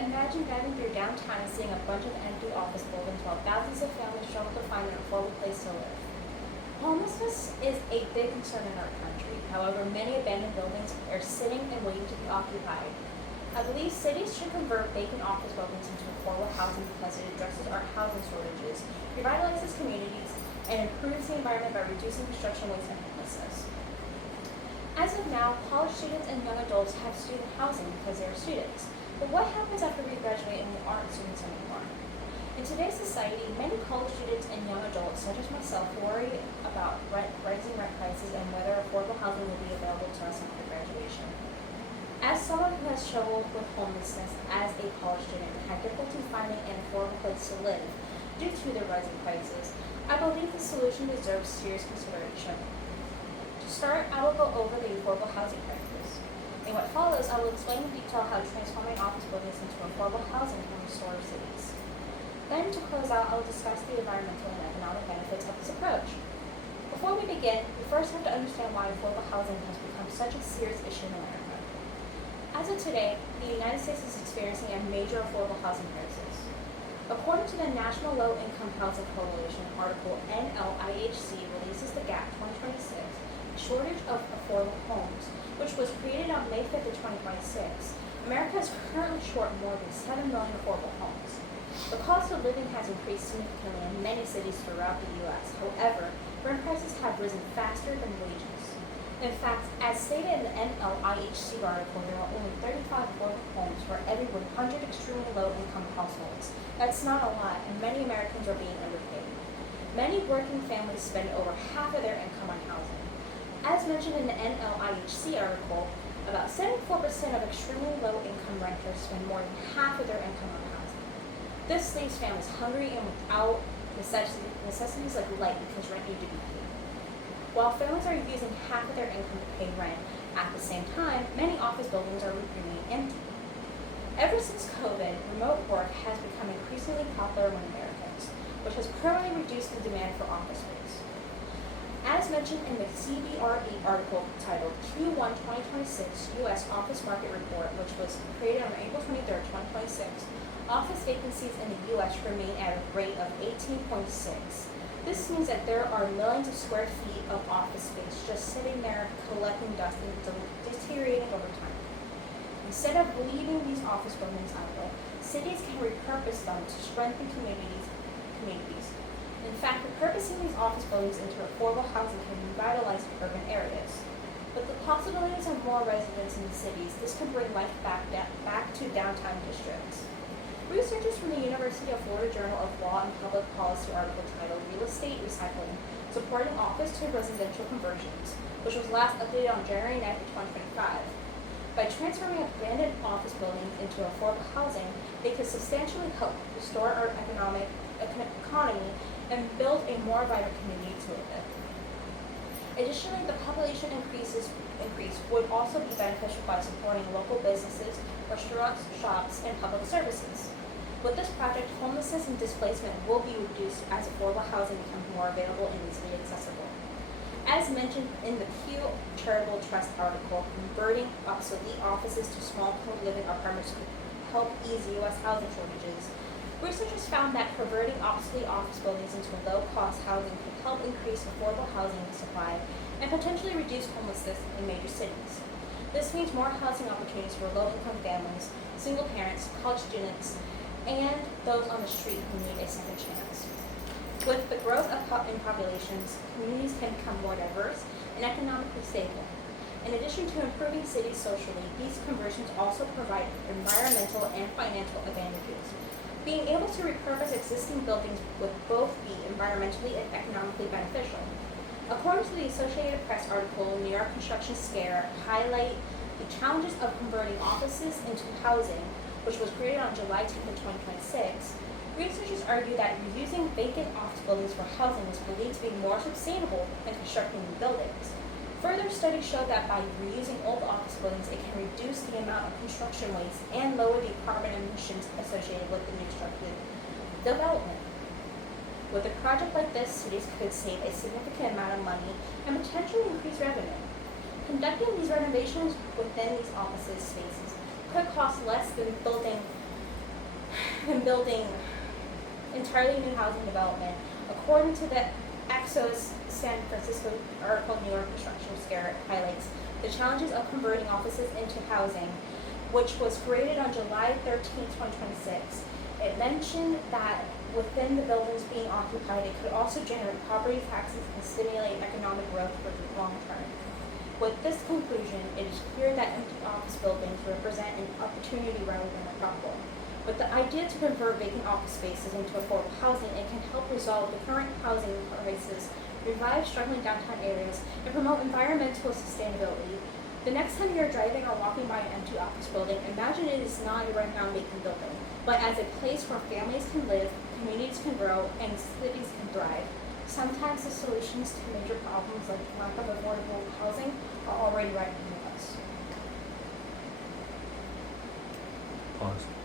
Imagine driving through downtown and seeing a bunch of empty office buildings while thousands of families struggle to find an affordable place to live. Homelessness is a big concern in our country. However, many abandoned buildings are sitting and waiting to be occupied. I believe cities should convert vacant office buildings into affordable housing because it addresses our housing shortages, revitalizes communities, and improves the environment by reducing construction waste and homelessness. As of now, college students and young adults have student housing because they are students. But what happens after we graduate and we aren't students anymore? In today's society, many college students and young adults, such as myself, worry about rising rent prices and whether affordable housing will be available to us after graduation. As someone who has struggled with homelessness as a college student and had difficulty finding an affordable place to live due to the rising prices, I believe the solution deserves serious consideration. To start, I will go over the affordable housing crisis. In what follows, I will explain in detail how transforming office buildings into affordable housing can restore cities. Then, to close out, I will discuss the environmental and economic benefits of this approach. Before we begin, we first have to understand why affordable housing has become such a serious issue in America. As of today, the United States is experiencing a major affordable housing crisis. According to the National Low Income Housing Coalition article NLIHC releases the GAP 2026, a shortage of affordable homes, which was created on May 5th of 2026, America is currently short more than 7 million affordable homes. The cost of living has increased significantly in many cities throughout the U.S. However, rent prices have risen faster than wages. In fact, as stated in the NLIHC article, there are only 35 affordable homes for every 100 extremely low-income households. That's not a lot, and many Americans are being underpaid. Many working families spend over half of their income on housing. As mentioned in the NLIHC article, about 74% of extremely low-income renters spend more than half of their income on housing. This leaves families hungry and without necessities like light because rent needs to be paid. While families are using half of their income to pay rent, at the same time, many office buildings are remaining empty. Ever since COVID, remote work has become increasingly popular among Americans, which has permanently reduced the demand for office space. As mentioned in the CBRE article titled Q1 2026 U.S. Office Market Report, which was created on April 23, 2026, office vacancies in the U.S. remain at a rate of 18.6. This means that there are millions of square feet of office space just sitting there collecting dust and deteriorating over time. Instead of leaving these office buildings idle, cities can repurpose them to strengthen communities. In fact, repurposing these office buildings into affordable housing can revitalize urban areas. With the possibilities of more residents in the cities, this could bring life back to downtown districts. Researchers from the University of Florida Journal of Law and Public Policy article titled Real Estate Recycling, Supporting Office to Residential Conversions, which was last updated on January 9, 2025. By transforming abandoned office buildings into affordable housing, they could substantially help restore our economy and build a more vibrant community to live in. Additionally, the population increase would also be beneficial by supporting local businesses, restaurants, shops, and public services. With this project, homelessness and displacement will be reduced as affordable housing becomes more available and easily accessible. As mentioned in the Pew Charitable Trust article, converting obsolete offices to small co-living apartments could help ease U.S. housing shortages. Researchers found that converting obsolete office buildings into low-cost housing could help increase affordable housing supply and potentially reduce homelessness in major cities. This means more housing opportunities for low-income families, single parents, college students, and those on the street who need a second chance. With the growth in populations, communities can become more diverse and economically stable. In addition to improving cities socially, these conversions also provide environmental and financial advantages. Being able to repurpose existing buildings would both be environmentally and economically beneficial. According to the Associated Press article, New York Construction Scare highlight the challenges of converting offices into housing, which was created on July 10, 2026. Researchers argue that reusing vacant office buildings for housing is believed to be more sustainable than constructing new buildings. Further studies show that by reusing old office buildings, it can reduce the amount of construction waste and lower the carbon emissions associated with the constructed development. With a project like this, cities could save a significant amount of money and potentially increase revenue. Conducting these renovations within these office spaces could cost less than building and building entirely new housing development. According to the Axios San Francisco article, New York Construction Scare highlights the challenges of converting offices into housing, which was created on July 13, 2026. It mentioned that within the buildings being occupied, it could also generate property taxes and stimulate economic growth for the long term. With this conclusion, it is clear that empty office buildings represent an opportunity rather than a problem. With the idea to convert vacant office spaces into affordable housing, it can help resolve the current housing crisis, revive struggling downtown areas, and promote environmental sustainability. The next time you're driving or walking by an empty office building, imagine it is not a rundown vacant building, but as a place where families can live, communities can grow, and cities can thrive. Sometimes the solutions to major problems like lack of affordable housing are already right in front of us. Pause.